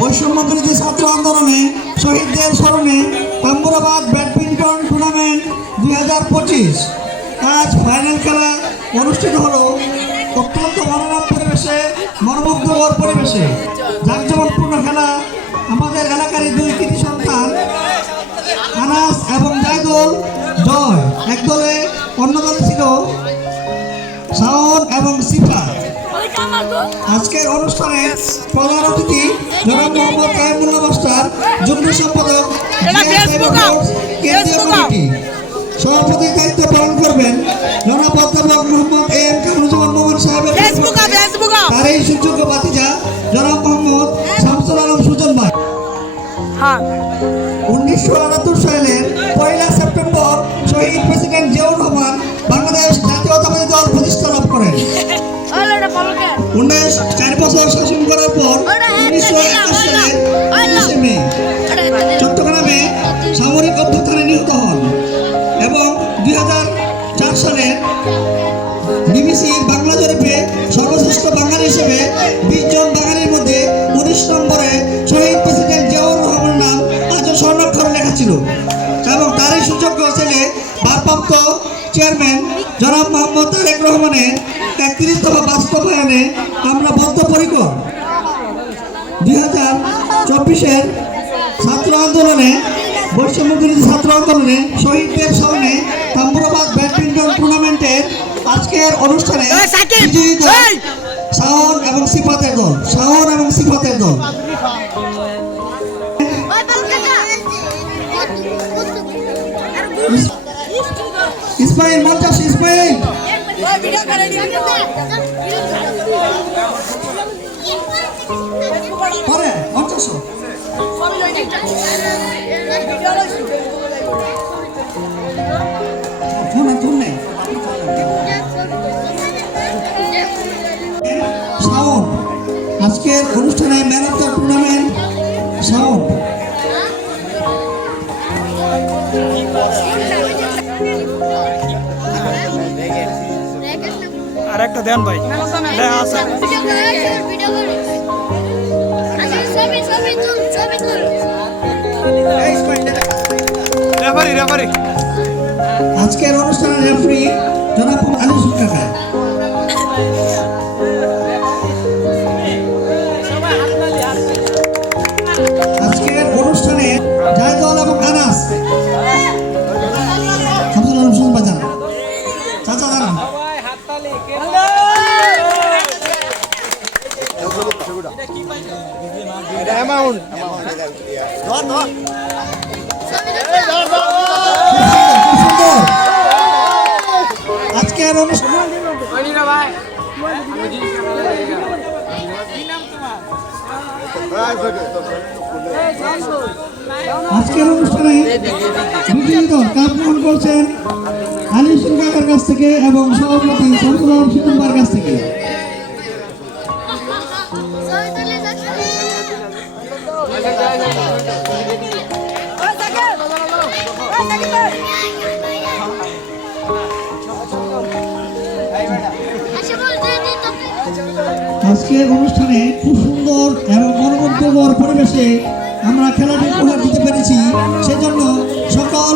বৈষম্যবিরোধী ছাত্র আন্দোলনে শহীদদের স্মরণে তাম্বুরাবাদ ব্যাডমিন্টন টুর্নামেন্ট 2025 আজ ফাইনাল খেলা অনুষ্ঠিত হলো অত্যন্ত মনোরম পরিবেশে, মনোমুগ্ধকর পরিবেশে। জাঁকজমকপূর্ণ খেলা। আমাদের এলাকারই দুই কৃতি সন্তান আনাস এবং জায়দুল জয় এক দলে, অন্য দলে ছিল শাওন এবং সিফা। আজকের অনুষ্ঠানে প্রধান অতিথি জনাব মোহাম্মদ কায়েমুল্লাহ মাস্টার, যুগ্ম সম্পাদক কেন্দ্রীয় কমিটি। সভাপতির দায়িত্ব পালন করবেন জনাব অধ্যাপক মোহাম্মদ এম কামরুজ্জামান মোহন সাহেবের তার এই সুযোগ্য ভাতিজা জনাব মোহাম্মদ শামসুল আলম সুজন ভাই। 1978 সালের 1 সেপ্টেম্বর শহীদ প্রেসিডেন্ট জিয়াউর রহমান বাংলাদেশ জাতীয়তাবাদী দল প্রতিষ্ঠা লাভ করেন। 4 বছর শাসন করার পর 1981 সালের 19 মে চট্টগ্রামে সামরিক অভ্যুত্থানে নিহত হন এবং 2004 সালে বিবিসি বাংলা জরিপে সর্বশ্রেষ্ঠ বাঙালি হিসেবে 20 জন বাঙালির মধ্যে 19 নম্বরে শহীদ প্রেসিডেন্ট জিয়াউর রহমানের নাম আজও স্বর্ণাক্ষরে লেখা ছিল এবং তারই সুযোগ্য ছেলে ভারপ্রাপ্ত চেয়ারম্যান জনাব মোহাম্মদ তারেক রহমানের 31 দফা বাস্তবায়নে আমরা বদ্ধপরিকর। 2024-এর ছাত্র আন্দোলনে বৈষম্যবিরোধী ছাত্র আন্দোলনে শহীদদের স্মরণে তাম্বুরাবাদ ব্যাডমিন্টন টুর্নামেন্টের আজকের অনুষ্ঠানে শাওন এবং সিফাতের দল, শাওন এবং সিফাতের দল। ইসমাইল মঞ্চাস, ইসমাইল পরে মঞ্চাস শাওন আজকের অনুষ্ঠানে man of the tournament Shaon. আর একটা দেন ভাই, আজকের অনুষ্ঠানের রেফারি জনাব আলী সুকাকা। আজকের অনুষ্ঠানে জায়দুল এবং আনাস শামসুল আলম সুজন বাজান চাচা জানান। আজকের অনুষ্ঠানে বিভিন্ন দল কাপ গ্রহণ করছেন আলী সুকাকার কাছ থেকে এবং সভাপতি শামসুল আলম সুজন ভাইয়ের কাছ থেকে। আজকের অনুষ্ঠানে খুব সুন্দর এবং মনোমুগ্ধকর পরিবেশে আমরা খেলাটি উপহার দিতে পেরেছি, সেজন্য সকল